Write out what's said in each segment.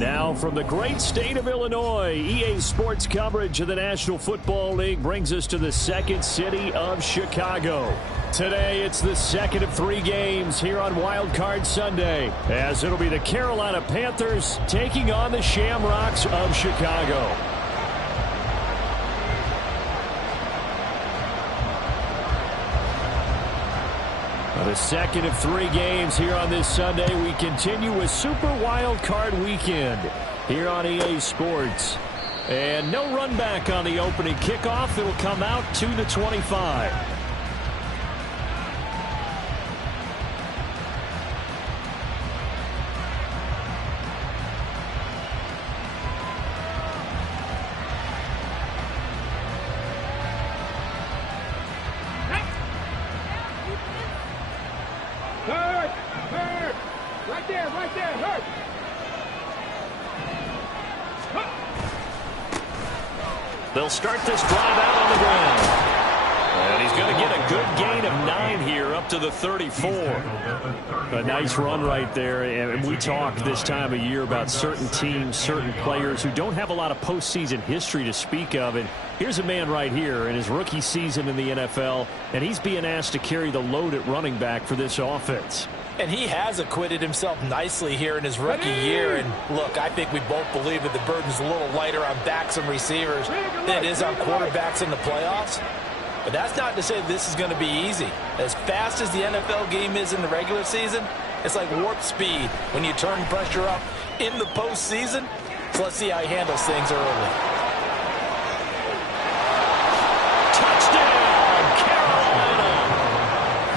Now from the great state of Illinois, EA Sports coverage of the National Football League brings us to the second city of Chicago. Today, it's the second of 3 games here on Wild Card Sunday, as it'll be the Carolina Panthers taking on the Shamrocks of Chicago. The second of 3 games here on this Sunday. We continue with Super Wild Card Weekend here on EA Sports. And no run back on the opening kickoff. It'll come out to the 25. They'll start this drive out on the ground. And he's going to get a good gain of 9 here up to the 34. A nice run right there. And we talk this time of year about certain teams, certain players who don't have a lot of postseason history to speak of. And here's a man right here in his rookie season in the NFL, and he's being asked to carry the load at running back for this offense. And he has acquitted himself nicely here in his rookie year. And look, I think we both believe that the burden's a little lighter on backs and receivers than it is on quarterbacks in the playoffs. But that's not to say this is going to be easy. As fast as the NFL game is in the regular season, it's like warp speed when you turn pressure up in the postseason. So let's see how he handles things early. Touchdown, Carolina!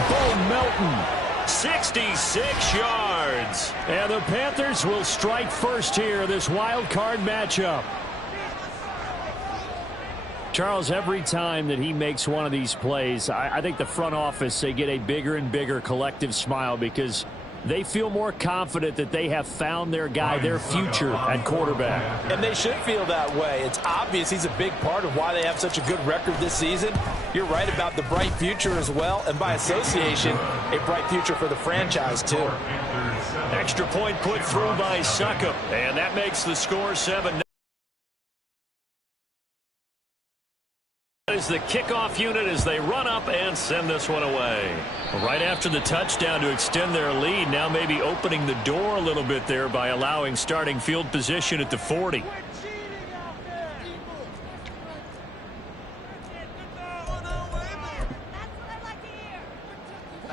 Bo Melton. 66 yards. And the Panthers will strike first here, this wild card matchup. Charles, every time that he makes one of these plays, I think the front office, they get a bigger and bigger collective smile because they feel more confident that they have found their guy, their future at quarterback. And they should feel that way. It's obvious he's a big part of why they have such a good record this season. You're right about the bright future as well, and by association, a bright future for the franchise too. Extra point put through by Succop, and that makes the score 7-0. Is the kickoff unit as they run up and send this one away. Right after the touchdown to extend their lead, now maybe opening the door a little bit there by allowing starting field position at the 40.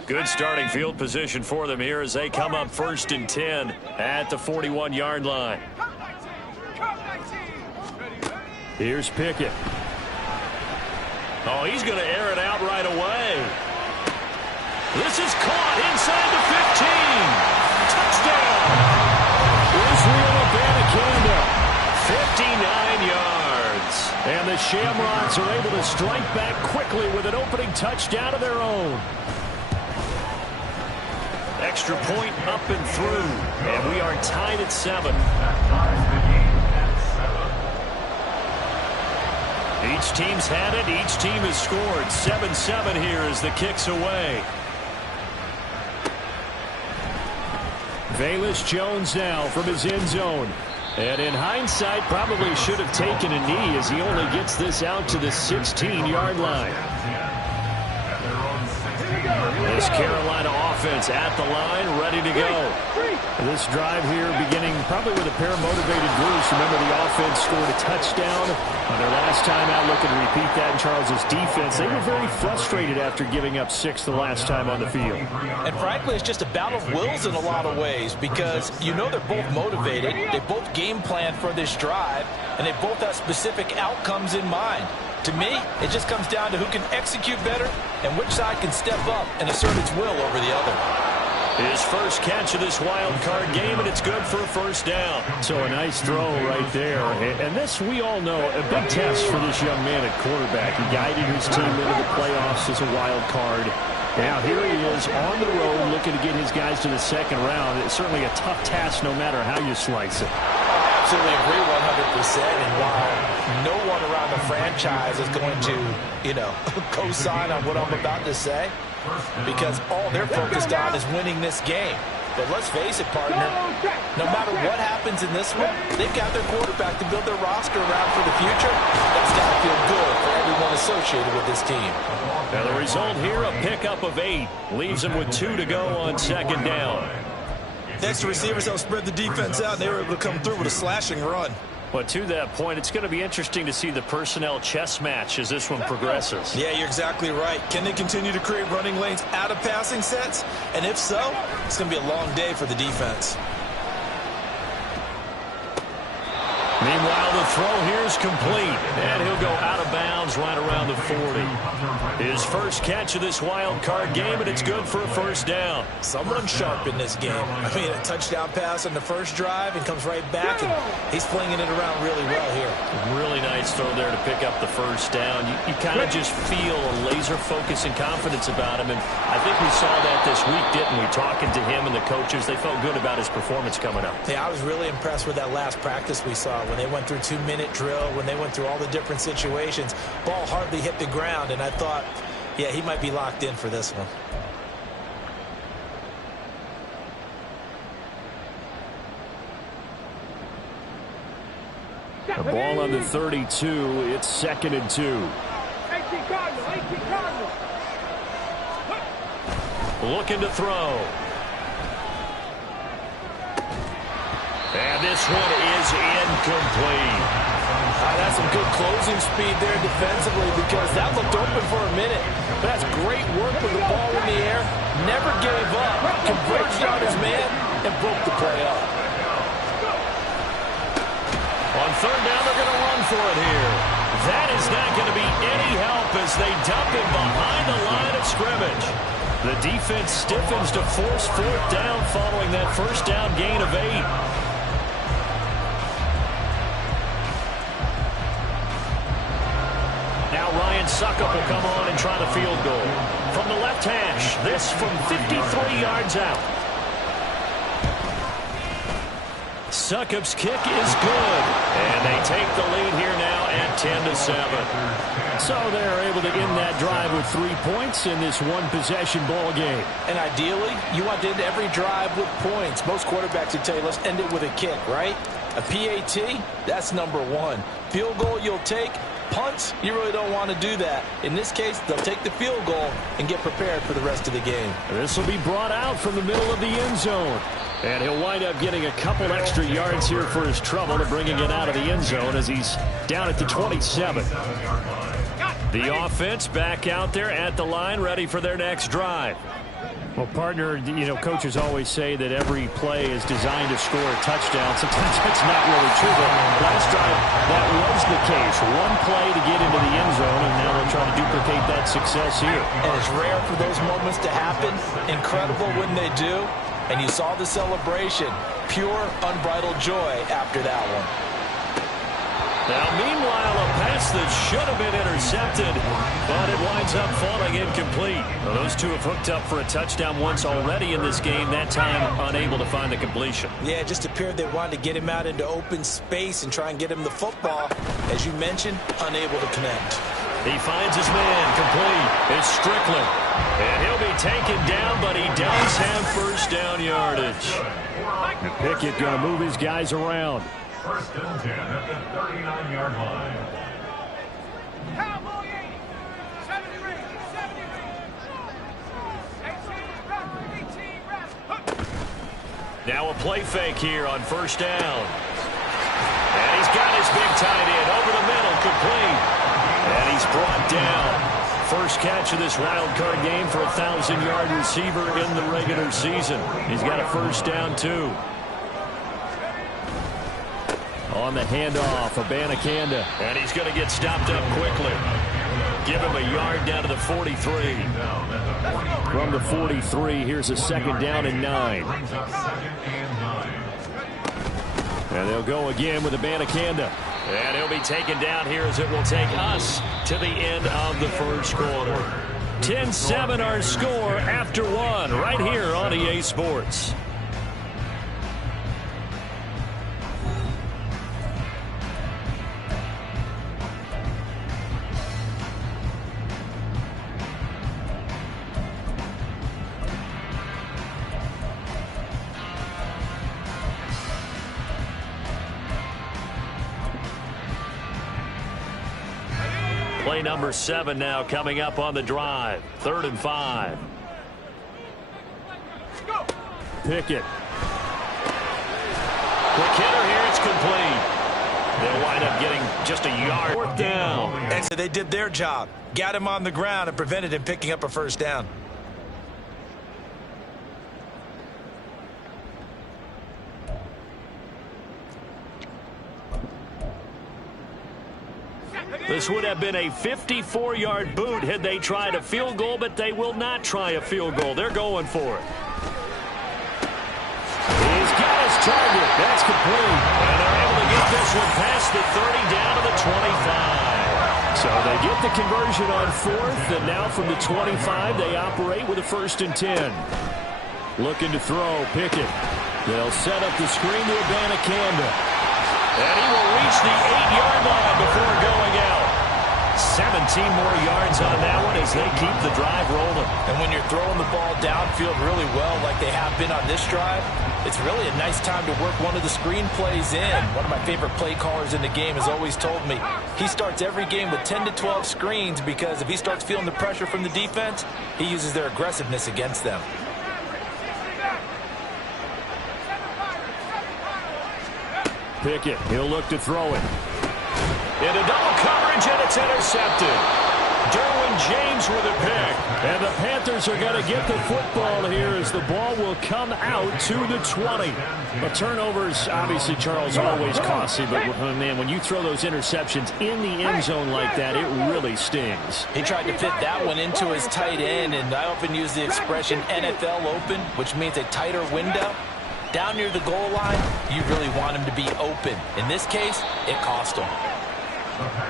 Good starting field position for them here as they come up 1st and 10 at the 41-yard line. Here's Pickett. Oh, he's going to air it out right away. This is caught inside the 15. Touchdown. Israel Abanikanda, 59 yards. And the Shamrocks are able to strike back quickly with an opening touchdown of their own. Extra point up and through. And we are tied at 7. Each team's had it. Each team has scored. 7-7 here as the kick's away. Velus Jones now from his end zone. And in hindsight, probably should have taken a knee as he only gets this out to the 16-yard line. This Carolina offense at the line, ready to go. This drive here beginning probably with a pair of motivated Blues. Remember, the offense scored a touchdown on their last time out. Looking to repeat that in Charles's defense. They were very frustrated after giving up 6 the last time on the field. And frankly, it's just a battle of wills in a lot of ways because you know they're both motivated. They both game plan for this drive, and they both have specific outcomes in mind. To me, it just comes down to who can execute better and which side can step up and assert its will over the other. His first catch of this wild card game, and it's good for a first down. So a nice throw right there. And this, we all know, a big test for this young man at quarterback. He guided his team into the playoffs as a wild card. Now here he is on the road looking to get his guys to the second round. It's certainly a tough task no matter how you slice it. I absolutely agree 100%. And while no one around the franchise is going to, co-sign on what I'm about to say, because all they're focused on is winning this game. But let's face it, partner, no matter what happens in this one, they've got their quarterback to build their roster around for the future. That's got to feel good for everyone associated with this team. Now the result here, a pickup of 8. Leaves them with 2 to go on second down. The extra receivers helped spread the defense out, and they were able to come through with a slashing run. But to that point, it's going to be interesting to see the personnel chess match as this one progresses. Yeah, you're exactly right. Can they continue to create running lanes out of passing sets? And if so, it's going to be a long day for the defense. Meanwhile, the throw here is complete, and he'll go out of bounds right around the 40. His first catch of this wild card game, and it's good for a first down. Someone sharp in this game. I mean, a touchdown pass on the first drive and comes right back, and he's flinging it around really well here. Really nice throw there to pick up the first down. You kind of just feel a laser focus and confidence about him, and I think we saw that this week, didn't we? Talking to him and the coaches, they felt good about his performance coming up. Yeah, I was really impressed with that last practice we saw when they went through 2-minute drill, when they went through all the different situations. Ball hardly hit the ground, and I thought, yeah, he might be locked in for this one. The ball on the 32. It's 2nd and 2. Looking to throw. And this one is incomplete. That's some good closing speed there defensively, because that looked open for a minute. But that's great work with the ball in the air. Never gave up. Converged on his man and broke the play up. On third down, they're going to run for it here. That is not going to be any help as they dump him behind the line of scrimmage. The defense stiffens to force fourth down following that first down gain of 8. Ryan Succop will come on and try the field goal. From the left hash, this from 53 yards out. Succop's kick is good. And they take the lead here now at 10-7. So they're able to end that drive with 3 points in this one-possession ball game. And ideally, you want to end every drive with points. Most quarterbacks would tell you, let's end it with a kick, right? A PAT, that's number 1. Field goal you'll take. Punts, you really don't want to do that. In this case, they'll take the field goal and get prepared for the rest of the game. This will be brought out from the middle of the end zone. And he'll wind up getting a couple extra yards here for his trouble to bringing it out of the end zone as he's down at the 27. The offense back out there at the line, ready for their next drive. Well, partner, you know, coaches always say that every play is designed to score a touchdown. Sometimes that's not really true, but last drive, that was the case. One play to get into the end zone, and now they'll try to duplicate that success here. And it's rare for those moments to happen. Incredible when they do. And you saw the celebration. Pure, unbridled joy after that one. Now, meanwhile, a pass that should have been intercepted, but it winds up falling incomplete. Well, those two have hooked up for a touchdown once already in this game, that time unable to find the completion. Yeah, it just appeared they wanted to get him out into open space and try and get him the football. As you mentioned, unable to connect. He finds his man, complete. It's Strickland. And he'll be taken down, but he does have first down yardage. And Pickett going to move his guys around. First and 10 at the 39-yard line. Cowboy 80, 70 range, 70 range. 18 rep. Now a play fake here on first down. And he's got his big tight end over the middle, complete. And he's brought down. First catch of this wild card game for a 1,000-yard receiver in the regular season. He's got a first down, too. On the handoff, Abanikanda. And he's going to get stopped up quickly. Give him a yard down to the 43. From the 43, here's a second down and 9. And they'll go again with Abanikanda. And he'll be taken down here as it will take us to the end of the first quarter. 10-7 our score after one right here on EA Sports. Play number 7 now coming up on the drive. 3rd and 5. Pickett. Quick hitter here. It's complete. They'll wind up getting just a yard. 4th down. And so they did their job. Got him on the ground and prevented him picking up a first down. This would have been a 54-yard boot had they tried a field goal, but they will not try a field goal. They're going for it. He's got his target. That's complete. And they're able to get this one past the 30 down to the 25. So they get the conversion on 4th, and now from the 25, they operate with a 1st and 10. Looking to throw, Pickett. They'll set up the screen to Abanikanda. And he will reach the 8-yard line before going out. 17 more yards on that one as they keep the drive rolling. And when you're throwing the ball downfield really well like they have been on this drive, it's really a nice time to work one of the screen plays in. One of my favorite play callers in the game has always told me he starts every game with 10 to 12 screens because if he starts feeling the pressure from the defense, he uses their aggressiveness against them. Pickett, he'll look to throw it. Into double coverage, and it's intercepted. Derwin James with a pick. And the Panthers are going to get the football here as the ball will come out to the 20. But turnovers, obviously, Charles, always costly. But, man, when you throw those interceptions in the end zone like that, it really stings. He tried to fit that one into his tight end, and I often use the expression NFL open, which means a tighter window. Down near the goal line, you really want him to be open. In this case, it cost him.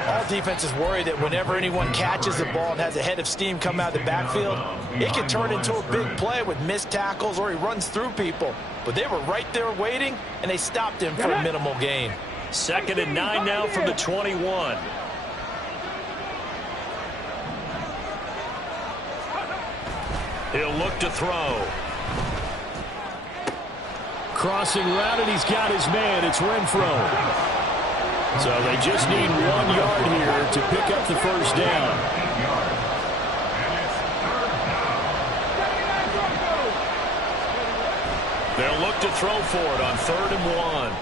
All defenses worry that whenever anyone catches the ball and has a head of steam come out of the backfield, it can turn into a big play with missed tackles or he runs through people. But they were right there waiting, and they stopped him for a minimal gain. 2nd and 9 now from the 21. He'll look to throw. Crossing route, and he's got his man. It's Renfro. So they just need 1 yard here to pick up the first down. They'll look to throw for it on 3rd and 1.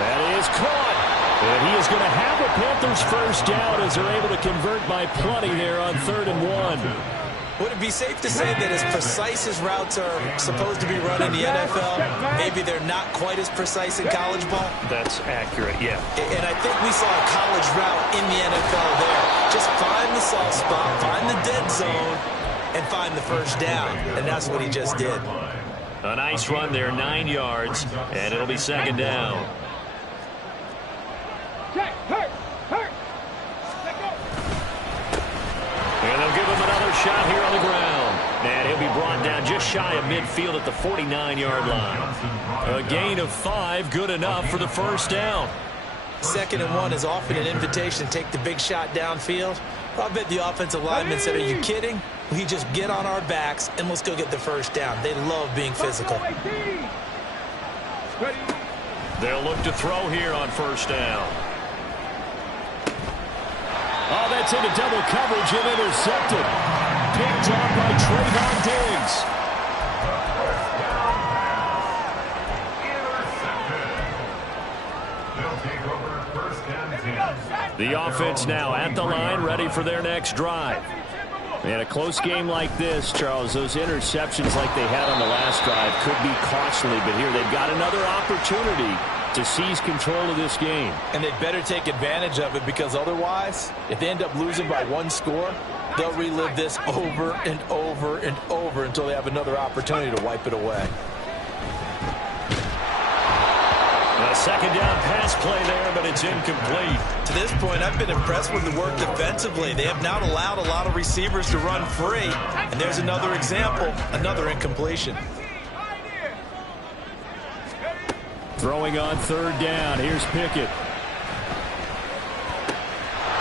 That is caught. And he is going to have a Panthers first down as they're able to convert by plenty there on 3rd and 1. Would it be safe to say that as precise as routes are supposed to be run in the NFL, maybe they're not quite as precise in college ball? That's accurate, yeah. And I think we saw a college route in the NFL there. Just find the soft spot, find the dead zone, and find the first down. And that's what he just did. A nice run there, 9 yards, and it'll be 2nd down. And they'll give him another shot here on the ground. And he'll be brought down just shy of midfield at the 49-yard line. A gain of 5, good enough for the first down. 2nd and 1 is often an invitation to take the big shot downfield. I bet the offensive lineman said, are you kidding? We just get on our backs and let's go get the first down. They love being physical. They'll look to throw here on 1st down. Oh, that's into double coverage and intercepted. Picked off by Trayvon Diggs. They'll take over 1st and 10. The offense now at the line, ready for their next drive. In a close game like this, Charles, those interceptions like they had on the last drive could be costly, but here they've got another opportunity to seize control of this game. And they'd better take advantage of it because otherwise, if they end up losing by 1 score, they'll relive this over and over and over until they have another opportunity to wipe it away. A 2nd down pass play there, but it's incomplete. To this point, I've been impressed with the work defensively. They have not allowed a lot of receivers to run free. And there's another example, another incompletion. Throwing on 3rd down. Here's Pickett.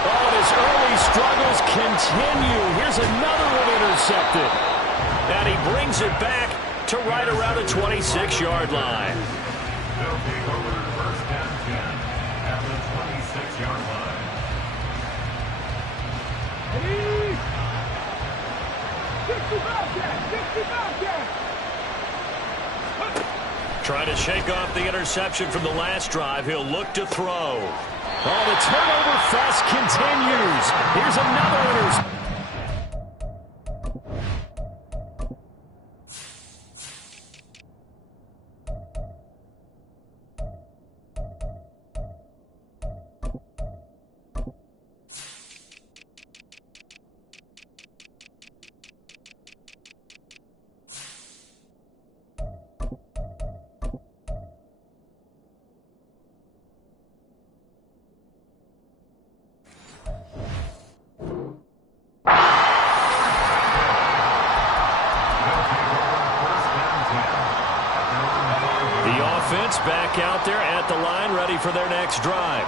Oh, his early struggles continue. Here's another one intercepted. And he brings it back to right around the 26-yard line. They'll take over 1st and 10 at the 26-yard line. Trying to shake off the interception from the last drive. He'll look to throw. Oh, the turnover fest continues. Here's another interception. Back out there at the line, ready for their next drive.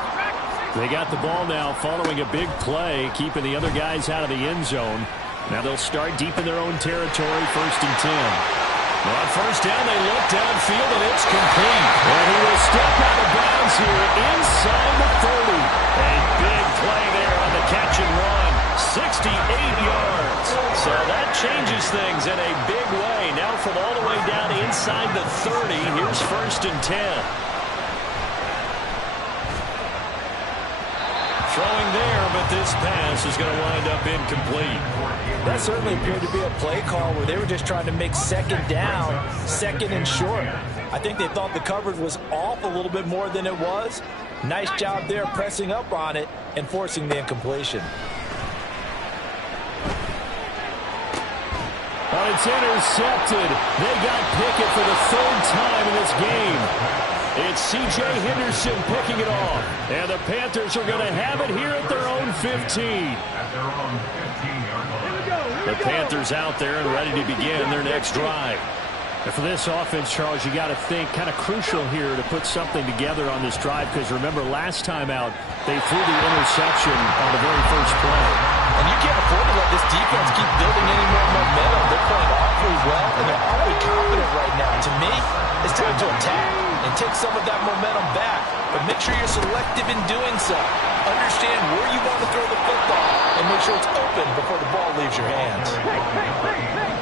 They got the ball now following a big play, keeping the other guys out of the end zone. Now they'll start deep in their own territory, 1st and 10. Well, on 1st down, they look downfield, and it's complete. And he will step out of bounds here inside the 30. A big play there on the catch and run. 68 yards. So that changes things in a big way. Now from all the way down inside the 30, here's 1st and 10. Throwing there, but this pass is going to wind up incomplete. That certainly appeared to be a play call where they were just trying to make 2nd down, 2nd and short. I think they thought the coverage was off a little bit more than it was. Nice job there pressing up on it and forcing the incompletion. Oh, it's intercepted. They got Pickett for the 3rd time in this game. It's C.J. Henderson picking it off. And the Panthers are going to have it here at their own 15. The Panthers out there and ready to begin their next drive. And for this offense, Charles, you got to think kind of crucial here to put something together on this drive, because remember last time out they threw the interception on the very first play. And you can't afford to let this defense keep building any more momentum. They're playing awfully well, and they're awfully confident right now. To me, it's time to attack and take some of that momentum back. But make sure you're selective in doing so. Understand where you want to throw the football and make sure it's open before the ball leaves your hands.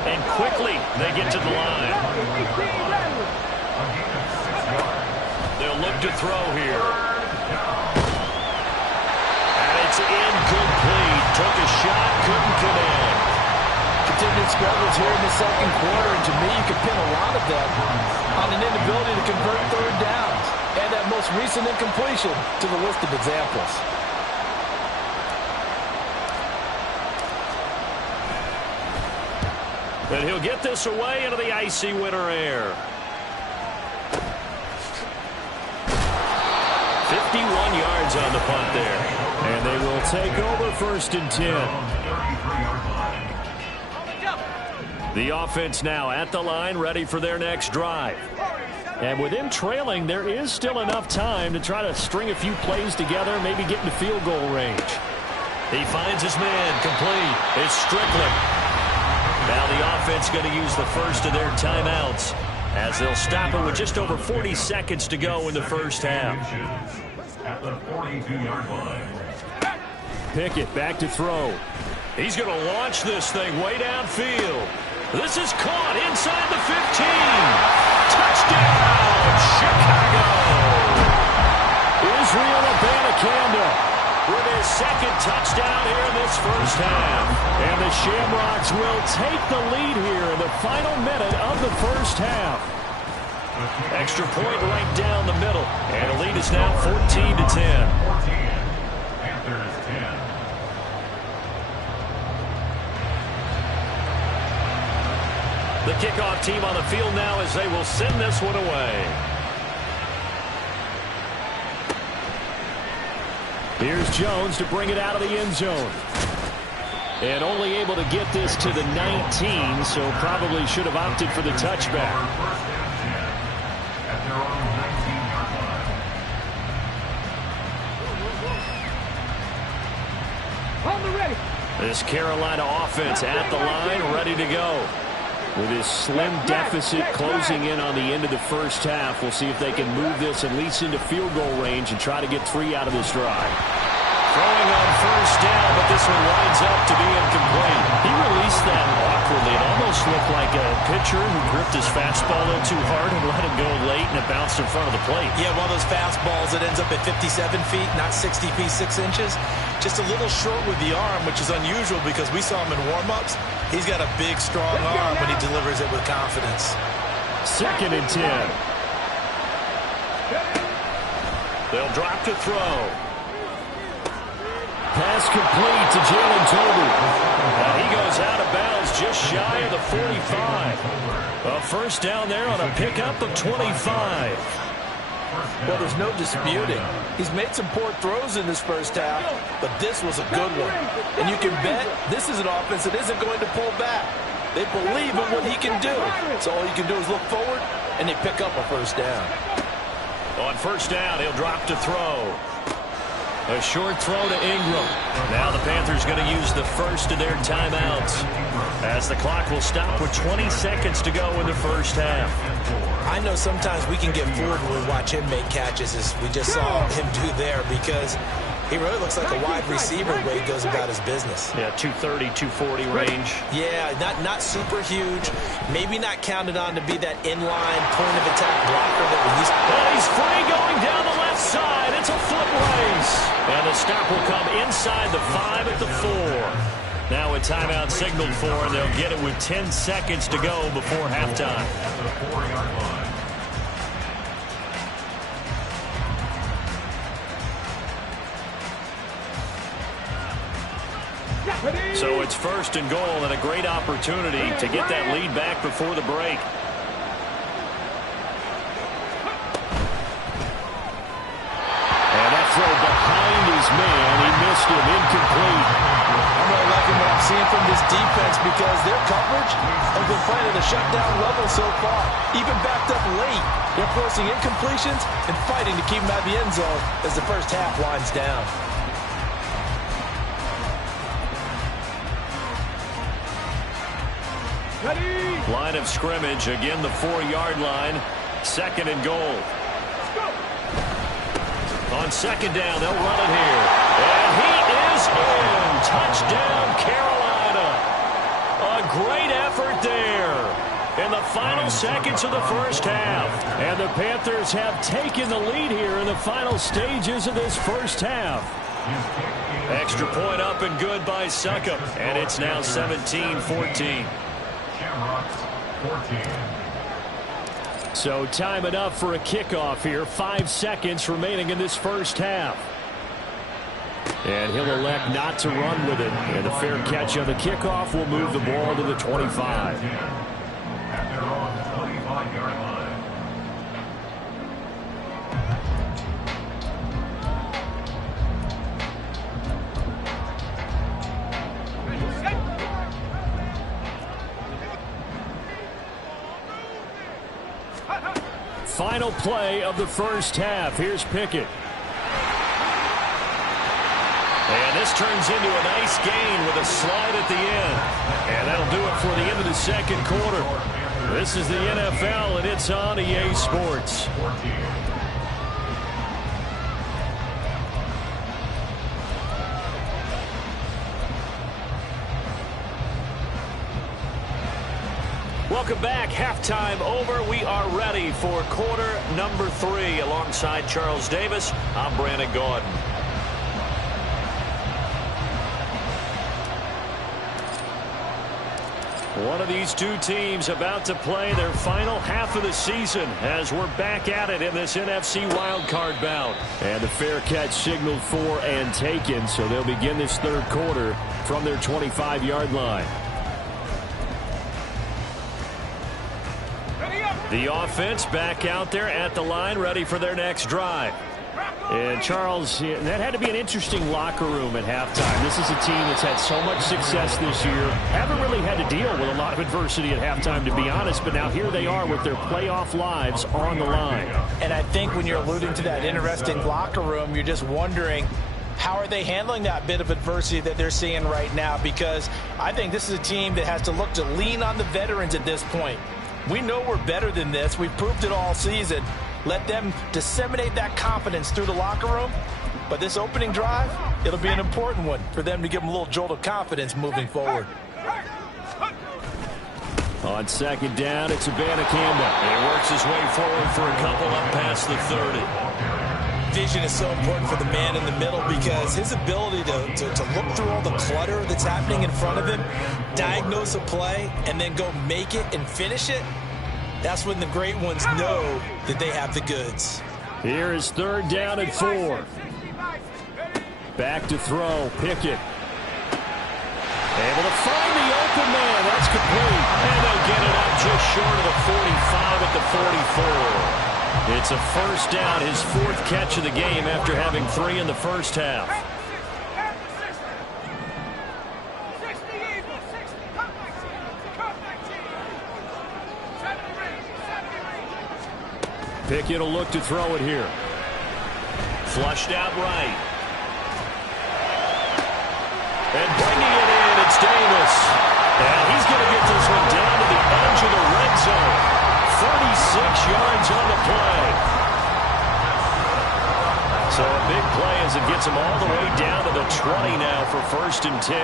And quickly, they get to the line. They'll look to throw here. And it's incomplete. Took a shot, couldn't connect. Continued struggles here in the 2nd quarter, and to me, you can pin a lot of that on an inability to convert 3rd downs. And that most recent incompletion to the list of examples. And he'll get this away into the icy winter air. 51 yards on the punt there. And they will take over 1st and 10. The offense now at the line, ready for their next drive. And with him trailing, there is still enough time to try to string a few plays together, maybe get into field goal range. He finds his man, complete. It's Strickland. Now the offense going to use the first of their timeouts as they'll stop it with just over 40 seconds to go in the first half. At the 42-yard line. Pickett back to throw. He's going to launch this thing way downfield. This is caught inside the 15. Touchdown, Chicago. Israel Abanikanda with his 2nd touchdown here in this first half. And the Shamrocks will take the lead here in the final minute of the first half. Extra point right down the middle. And the lead is now 14-10. 14. Panthers 10. The kickoff team on the field now as they will send this one away. Here's Jones to bring it out of the end zone. And only able to get this to the 19, so probably should have opted for the touchback. This Carolina offense at the line, ready to go. With his slim deficit closing in on the end of the first half, we'll see if they can move this at least into field goal range and try to get 3 out of this drive. Throwing on first down, but this one winds up to be incomplete. He released that awkwardly. It almost looked like a pitcher who gripped his fastball a little too hard and let it go late, and it bounced in front of the plate. Yeah, one of those fastballs that ends up at 57 feet, not 60 feet, 6 inches. Just a little short with the arm, which is unusual because we saw him in warm-ups. He's got a big, strong arm, and he delivers it with confidence. 2nd and 10. They'll drop to throw. Pass complete to Jalen Tolbert. Now he goes out of bounds just shy of the 45. A first down there on a pickup of 25. Well, there's no disputing. He's made some poor throws in this first half, but this was a good one. And you can bet this is an offense that isn't going to pull back. They believe in what he can do. So all you can do is look forward, and they pick up a first down. On first down, he'll drop to throw. A short throw to Ingram. Now the Panthers going to use the first of their timeouts, as the clock will stop with 20 seconds to go in the first half. I know sometimes we can get fooled when we watch him make catches, as we just saw him do there, because he really looks like a wide receiver the way he goes about his business. Yeah, 230, 240 range. Yeah, not super huge. Maybe not counted on to be that inline point-of-attack blocker that we used to. And he's free going down the left side. It's a foot race. And the stop will come inside the 5 at the 4. Now a timeout signaled for, and they'll get it with 10 seconds to go before halftime. So it's 1st and goal, and a great opportunity to get that lead back before the break. And that throw behind his man. He missed him. Incomplete. I'm really liking what I'm seeing from this defense because their coverage has been playing at a shutdown level so far. Even backed up late, they're forcing incompletions and fighting to keep them out of the end zone as the first half winds down. Line of scrimmage, again the 4-yard line. 2nd and goal. On 2nd down, they'll run it here. And he is in. Touchdown, Carolina. A great effort there in the final seconds of the first half. And the Panthers have taken the lead here in the final stages of this first half. Extra point up and good by Succop. And it's now 17-14. So time enough for a kickoff here. 5 seconds remaining in this first half. And he'll elect not to run with it. And a fair catch on the kickoff will move the ball to the 25. At their own 25-yard line. Final play of the first half. Here's Pickett. And this turns into a nice gain with a slide at the end. And that'll do it for the end of the second quarter. This is the NFL, and it's on EA Sports. Welcome back. Halftime over. We are ready for quarter number 3. Alongside Charles Davis, I'm Brandon Gaudin. One of these two teams about to play their final half of the season as we're back at it in this NFC wildcard bout. And a fair catch signaled for and taken, so they'll begin this third quarter from their 25-yard line. The offense back out there at the line, ready for their next drive. And Charles, that had to be an interesting locker room at halftime. This is a team that's had so much success this year. Haven't really had to deal with a lot of adversity at halftime, to be honest. But now here they are with their playoff lives on the line. And I think when you're alluding to that interesting locker room, you're just wondering, how are they handling that bit of adversity that they're seeing right now? Because I think this is a team that has to look to lean on the veterans at this point. We know we're better than this. We've proved it all season. Let them disseminate that confidence through the locker room, But this opening drive, it'll be an important one for them to give them a little jolt of confidence moving forward. On second down, it's Abanikanda. He works his way forward for a couple up past the 30. Vision is so important for the man in the middle because his ability to look through all the clutter that's happening in front of him, diagnose a play, and then go make it and finish it, that's when the great ones know that they have the goods. Here is third down and 4. Back to throw, Pickett. Able to find the open man. That's complete. And they'll get it up just short of the 45 at the 44. It's a first down, his 4th catch of the game after having 3 in the first half. Pickett will look to throw it here. Flushed out right. And bringing it in, it's Davis. And he's going to get this one down to the edge of the red zone. 36 yards on the play. So a big play as it gets him all the way down to the 20 now for 1st and 10.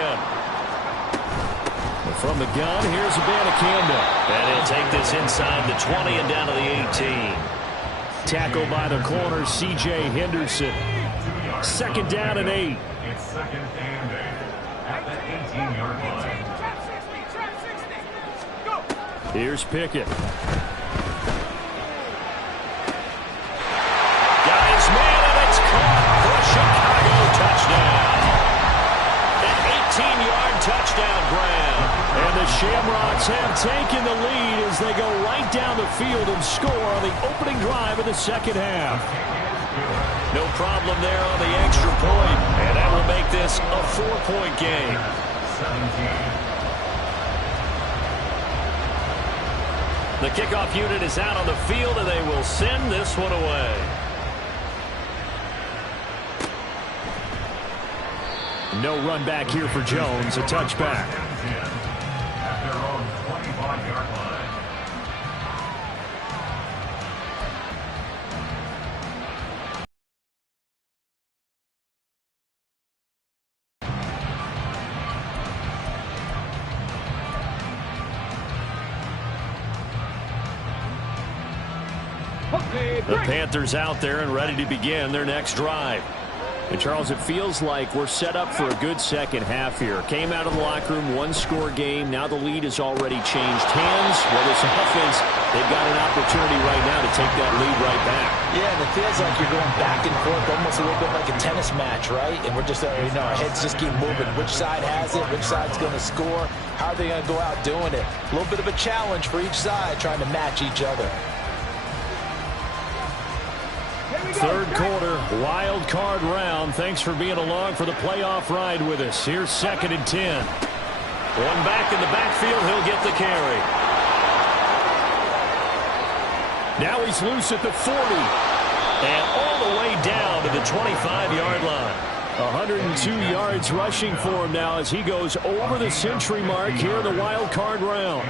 And from the gun, here's Abanikanda. And he'll take this inside the 20 and down to the 18. Tackled by the corner, C.J. Henderson. 2nd down and 8. It's 2nd and 8 at the 18-yard line. Here's Pickett. Touchdown ground. And the Shamrocks have taken the lead as they go right down the field and score on the opening drive of the second half. No problem there on the extra point, and that will make this a 4-point game. 17. The kickoff unit is out on the field, and they will send this one away. No run back here for Jones, a touchback. At their own 25-yard line. The Panthers out there and ready to begin their next drive. And, Charles, it feels like we're set up for a good second half here. Came out of the locker room, 1-score game. Now the lead has already changed hands. Well, this offense, they've got an opportunity right now to take that lead right back. Yeah, and it feels like you're going back and forth, almost a little bit like a tennis match, right? And we're just, our heads just keep moving. Which side has it? Which side's going to score? How are they going to go out doing it? A little bit of a challenge for each side, trying to match each other. Third quarter, wild card round. Thanks for being along for the playoff ride with us. Here's 2nd and 10. One back in the backfield, he'll get the carry. Now he's loose at the 40. And all the way down to the 25-yard line. 102 yards rushing for him now as he goes over the century mark here in the wild card round.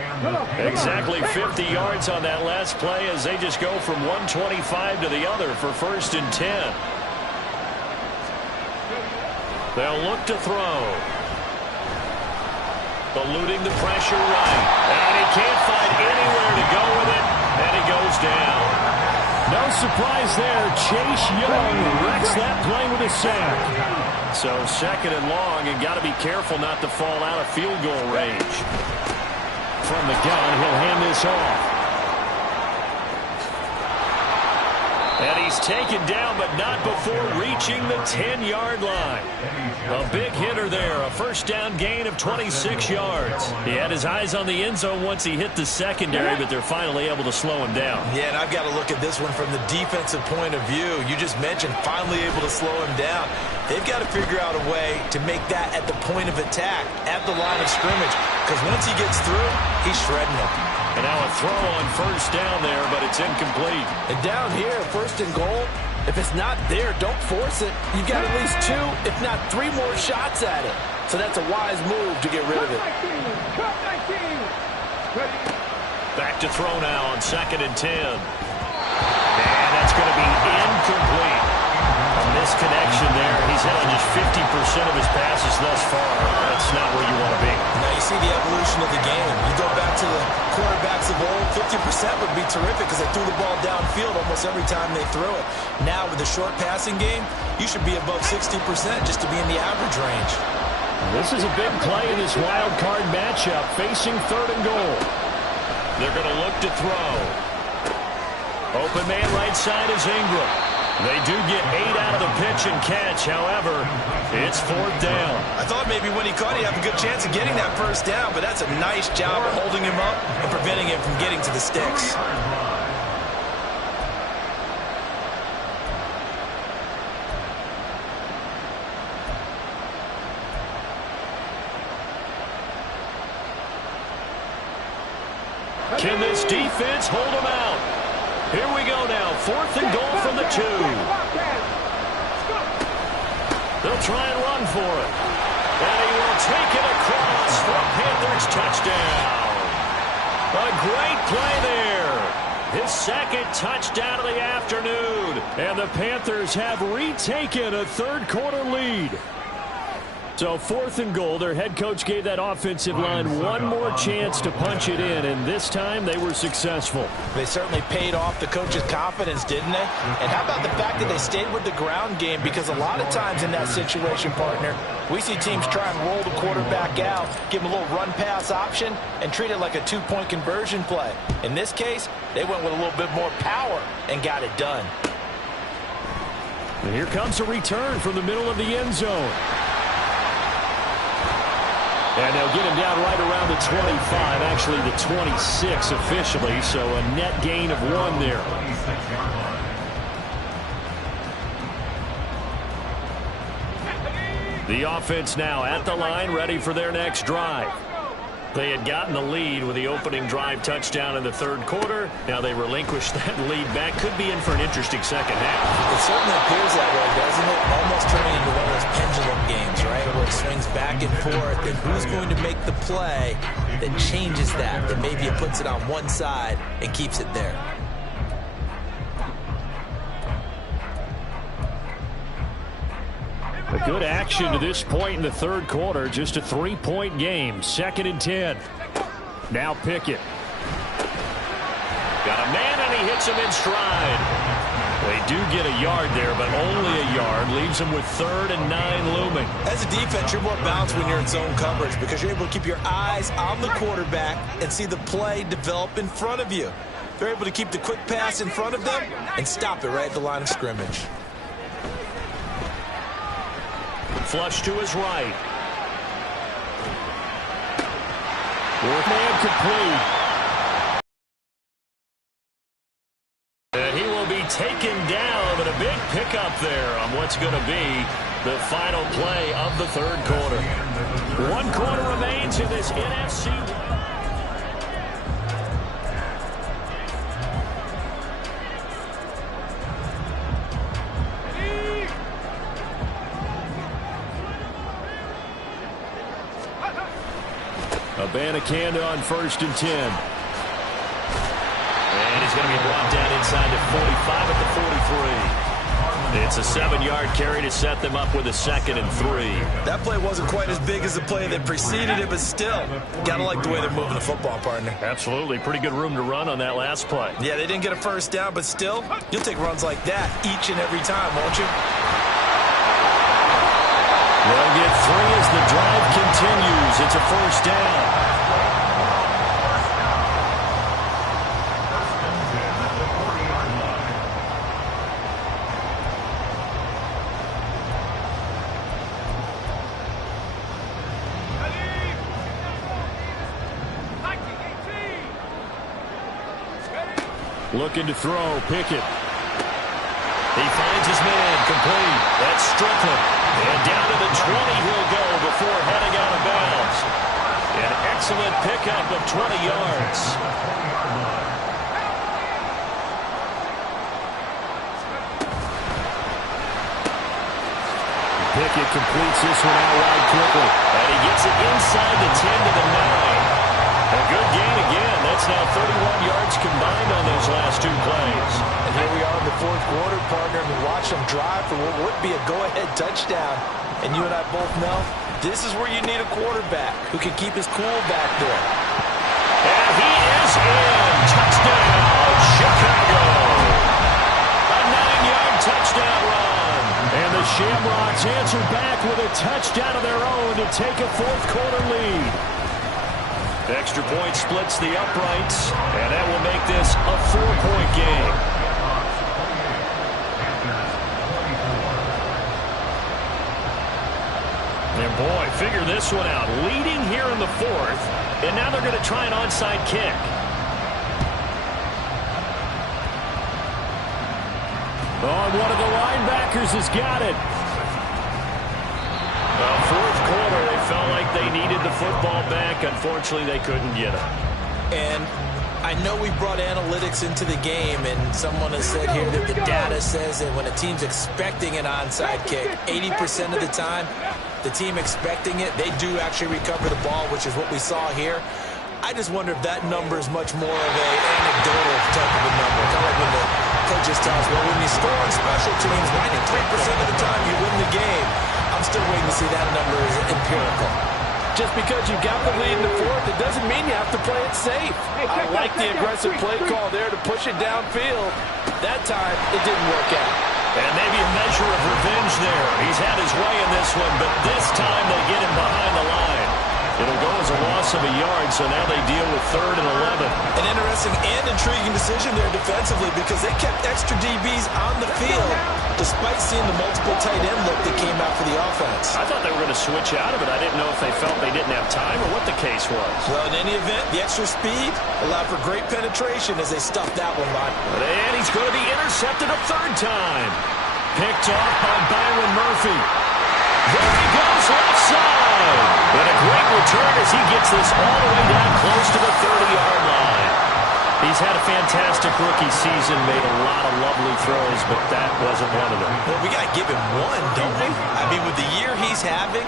Exactly 50 yards on that last play as they just go from 125 to the other for 1st and 10. They'll look to throw. Eluding the pressure right. And he can't find anywhere to go with it. And he goes down. No surprise there. Chase Young wrecks that play with a sack. So 2nd and long, and got to be careful not to fall out of field goal range. From the gun, he'll hand this off. And he's taken down, but not before reaching the 10-yard line. A big hitter there, a first down gain of 26 yards. He had his eyes on the end zone once he hit the secondary, but they're finally able to slow him down. Yeah, and I've got to look at this one from the defensive point of view. You just mentioned finally able to slow him down. They've got to figure out a way to make that at the point of attack, at the line of scrimmage, because once he gets through, he's shredding them. And now a throw on first down there, but it's incomplete. And down here, 1st and goal, if it's not there, don't force it. You've got at least 2, if not 3 more shots at it. So that's a wise move to get rid of it. Back to throw now on 2nd and 10. And that's going to be incomplete. A misconnection there. He's hit on just 50% of his passes thus far. That's not where you want to be. Now you see the evolution of the game. You go back to the quarterbacks of old, 50% would be terrific because they threw the ball downfield almost every time they threw it. Now with the short passing game, you should be above 60% just to be in the average range. This is a big play in this wild card matchup, facing 3rd and goal. They're going to look to throw. Open man right side is Ingram. They do get 8 out of the pitch and catch. However, it's 4th down. I thought maybe when he caught, he'd have a good chance of getting that first down, but that's a nice job of holding him up and preventing him from getting to the sticks. Can this defense hold him out? Here we go now. 4th and goal from the 2. They'll try and run for it. And he will take it across for a Panthers touchdown. A great play there. His 2nd touchdown of the afternoon. And the Panthers have retaken a 3rd quarter lead. So 4th and goal, their head coach gave that offensive line one more chance to punch it in, and this time they were successful. They certainly paid off the coach's confidence, didn't they? And how about the fact that they stayed with the ground game? Because a lot of times in that situation, partner, we see teams try and roll the quarterback out, give him a little run-pass option, and treat it like a 2-point conversion play. In this case, they went with a little bit more power and got it done. And here comes a return from the middle of the end zone. And they'll get him down right around the 25, actually the 26 officially, so a net gain of 1 there. The offense now at the line, ready for their next drive. They had gotten the lead with the opening drive touchdown in the 3rd quarter. Now they relinquish that lead back. Could be in for an interesting second half. It certainly appears that way, doesn't it? Almost turning into one of those pendulum games, right, where it swings back and forth. And who's going to make the play that changes that maybe it puts it on one side and keeps it there? A good action to this point in the 3rd quarter. Just a 3-point game. 2nd and 10. Now Pickett. Got a man, and he hits him in stride. They do get a yard there, but only a yard. Leaves them with 3rd and 9 looming. As a defense, you're more balanced when you're in zone coverage because you're able to keep your eyes on the quarterback and see the play develop in front of you. They're able to keep the quick pass in front of them and stop it right at the line of scrimmage. Flush to his right. 4th man complete. And he will be taken down, but a big pickup there on what's going to be the final play of the 3rd quarter. 1 quarter remains in this NFC. Abanikanda on 1st and 10. And he's going to be brought down inside the 45 at the 43. It's a 7-yard carry to set them up with a 2nd and 3. That play wasn't quite as big as the play that preceded it, but still, got to like the way they're moving the football, partner. Absolutely. Pretty good room to run on that last play. Yeah, they didn't get a first down, but still, you'll take runs like that each and every time, won't you? They'll get 3 as the drive continues. It's a 1st down. Looking to throw, Pickett. He finds his man, complete. That's Strickland. And down to the 20 he'll go before heading out of bounds. An excellent pickup of 20 yards. Pickett completes this one out wide quickly. And he gets it inside the 10 to the 9. A good gain again. That's now 31 yards combined on those last 2 plays. And here we are in the fourth quarter, partner, and watch them drive for what would be a go-ahead touchdown. And you and I both know this is where you need a quarterback who can keep his cool back there. And he is in. Touchdown, Chicago. A 9-yard touchdown run. And the Shamrocks answer back with a touchdown of their own to take a fourth quarter lead. The extra point splits the uprights, and that will make this a 4-point game. And boy, figure this one out. Leading here in the fourth, and now they're going to try an onside kick. Oh, and one of the linebackers has got it. Fourth quarter, they felt like they needed the football back. Unfortunately, they couldn't get it. And I know we brought analytics into the game, and someone has said here that the data says that when a team's expecting an onside kick, 80% of the time, the team expecting it, they do actually recover the ball, which is what we saw here. I just wonder if that number is much more of an anecdotal type of a number. Kind of like when the coaches tell us, well, when you score on special teams, 93% of the time you win the game. I'm still waiting to see that number is empirical. Just because you got the lead in the fourth, it doesn't mean you have to play it safe. I like the aggressive play call there to push it downfield. That time, it didn't work out. And maybe a measure of revenge there. He's had his way in this one, but this time they get him behind the line. It'll go as a loss of a yard, so now they deal with 3rd and 11. An interesting and intriguing decision there defensively because they kept extra DBs on the field despite seeing the multiple tight end look that came out for the offense. I thought they were going to switch out of it. I didn't know if they felt they didn't have time or what the case was. Well, in any event, the extra speed allowed for great penetration as they stuffed that one by. And he's going to be intercepted a 3rd time. Picked off by Byron Murphy. There he goes, left side. And a great return as he gets this all the way down close to the 30-yard line. He's had a fantastic rookie season, made a lot of lovely throws, but that wasn't one of them. Well, we got to give him one, don't we? I mean, with the year he's having,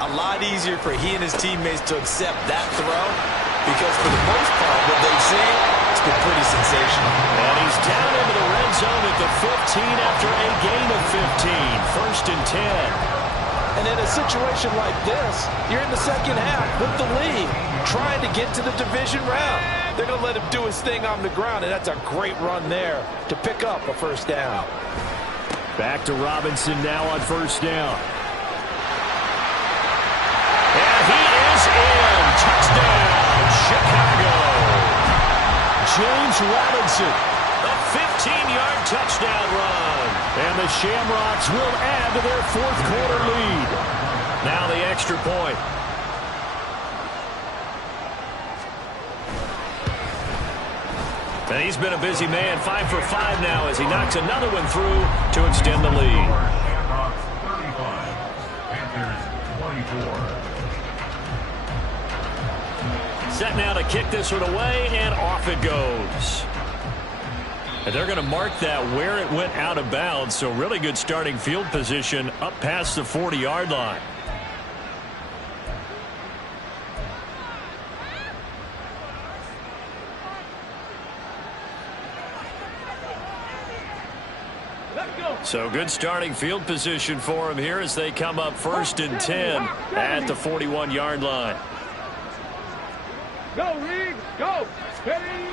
a lot easier for he and his teammates to accept that throw because for the most part, what they've seen, it's been pretty sensational. And he's down into the red zone at the 15 after a gain of 15. 1st and 10. And in a situation like this, you're in the second half with the lead, trying to get to the division round. They're going to let him do his thing on the ground, and that's a great run there to pick up a 1st down. Back to Robinson now on 1st down. And he is in. Touchdown, Chicago. James Robinson, a 15-yard touchdown run. And the Shamrocks will add to their 4th quarter lead. Now the extra point. And he's been a busy man, 5 for 5 now as he knocks another one through to extend the lead. Shamrocks 35, Panthers 24. Set now to kick this one away, and off it goes. And they're going to mark that where it went out of bounds, so really good starting field position up past the 40-yard line. So good starting field position for him here as they come up 1st and 10 at the 41-yard line. Go, Reed, go. Ready.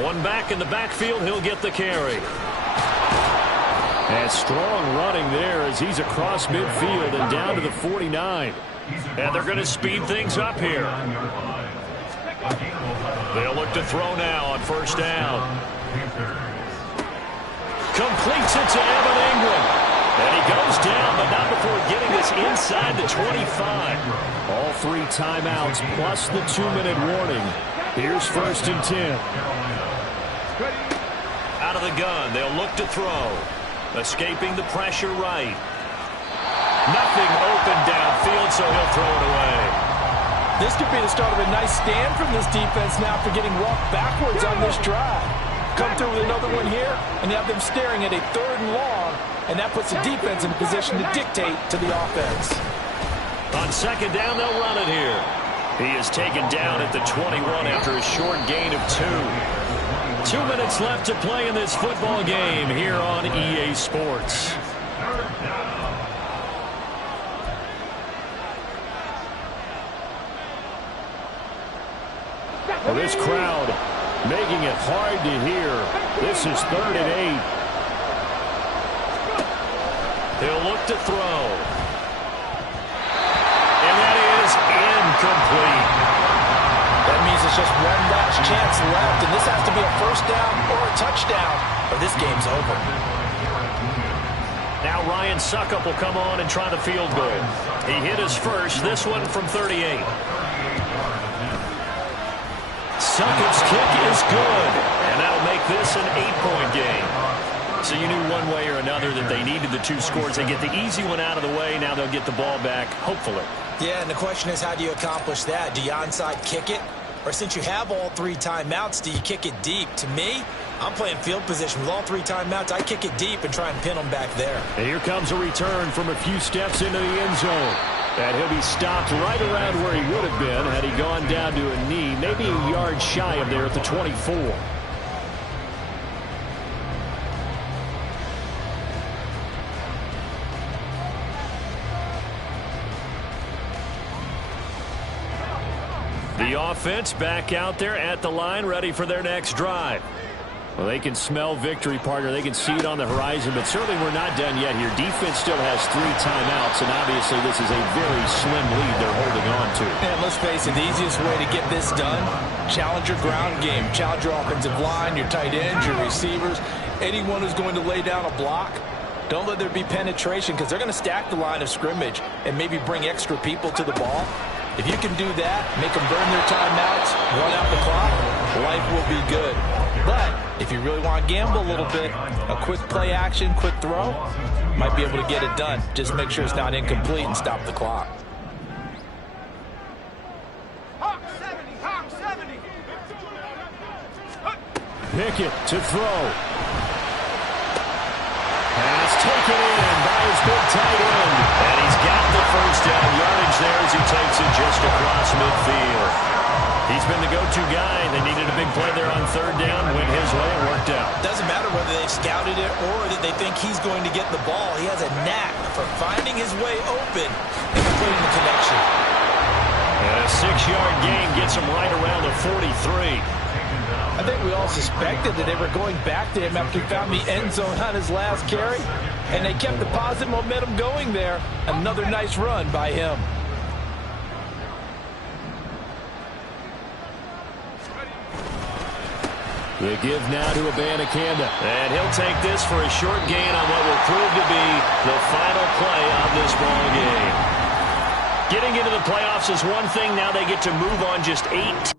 One back in the backfield, he'll get the carry. And strong running there as he's across midfield and down to the 49. And they're going to speed things up here. They'll look to throw now on 1st down. Completes it to Evan Ingram. And he goes down, but not before getting this inside the 25. All 3 timeouts plus the 2-minute warning. Here's 1st and 10. Out of the gun, they'll look to throw. Escaping the pressure right. Nothing open downfield, so he'll throw it away. This could be the start of a nice stand from this defense now for getting walked backwards on this drive. Come through with another one here, and you have them staring at a 3rd and long, and that puts the defense in a position to dictate to the offense. On 2nd down, they'll run it here. He is taken down at the 21 after a short gain of 2. 2 minutes left to play in this football game here on EA Sports. Well, this crowd making it hard to hear. This is 3rd and 8. He'll look to throw. And that is incomplete. That means it's just one last chance left, and this has to be a first down or a touchdown, or this game's over. Now Ryan Succop will come on and try the field goal. He hit his first, this one from 38. Succop's kick is good, and that'll make this an 8-point game. So you knew one way or another that they needed the 2 scores. They get the easy one out of the way. Now they'll get the ball back, hopefully. Yeah, and the question is, how do you accomplish that? Do you onside kick it? Or since you have all 3 timeouts, do you kick it deep? To me, I'm playing field position. With all 3 timeouts, I kick it deep and try and pin them back there. And here comes a return from a few steps into the end zone. And he'll be stopped right around where he would have been had he gone down to a knee, maybe a yard shy of there at the 24. The offense back out there at the line, ready for their next drive. Well, they can smell victory, partner. They can see it on the horizon, but certainly we're not done yet here. Defense still has 3 timeouts, and obviously this is a very slim lead they're holding on to. And let's face it, the easiest way to get this done, challenge your ground game. Challenge your offensive line, your tight ends, your receivers, anyone who's going to lay down a block. Don't let there be penetration, because they're going to stack the line of scrimmage and maybe bring extra people to the ball. If you can do that, make them burn their timeouts, run out the clock, life will be good. But if you really want to gamble a little bit, a quick play action, quick throw, might be able to get it done. Just make sure it's not incomplete and stop the clock. Hawk 70, Hawk 70. Pickett to throw. Pass taken in by his big tight end. And he's got the first down yardage there as he takes it just across midfield. He's been the go-to guy. They needed a big play there on 3rd down. Went his way and worked out. Doesn't matter whether they've scouted it or that they think he's going to get the ball. He has a knack for finding his way open and completing the connection. And a 6-yard gain gets him right around the 43. I think we all suspected that they were going back to him after he found the end zone on his last carry, and they kept the positive momentum going there. Another nice run by him. The give now to Abanikanda. And he'll take this for a short gain on what will prove to be the final play of this ball game. Getting into the playoffs is one thing. Now they get to move on just 8.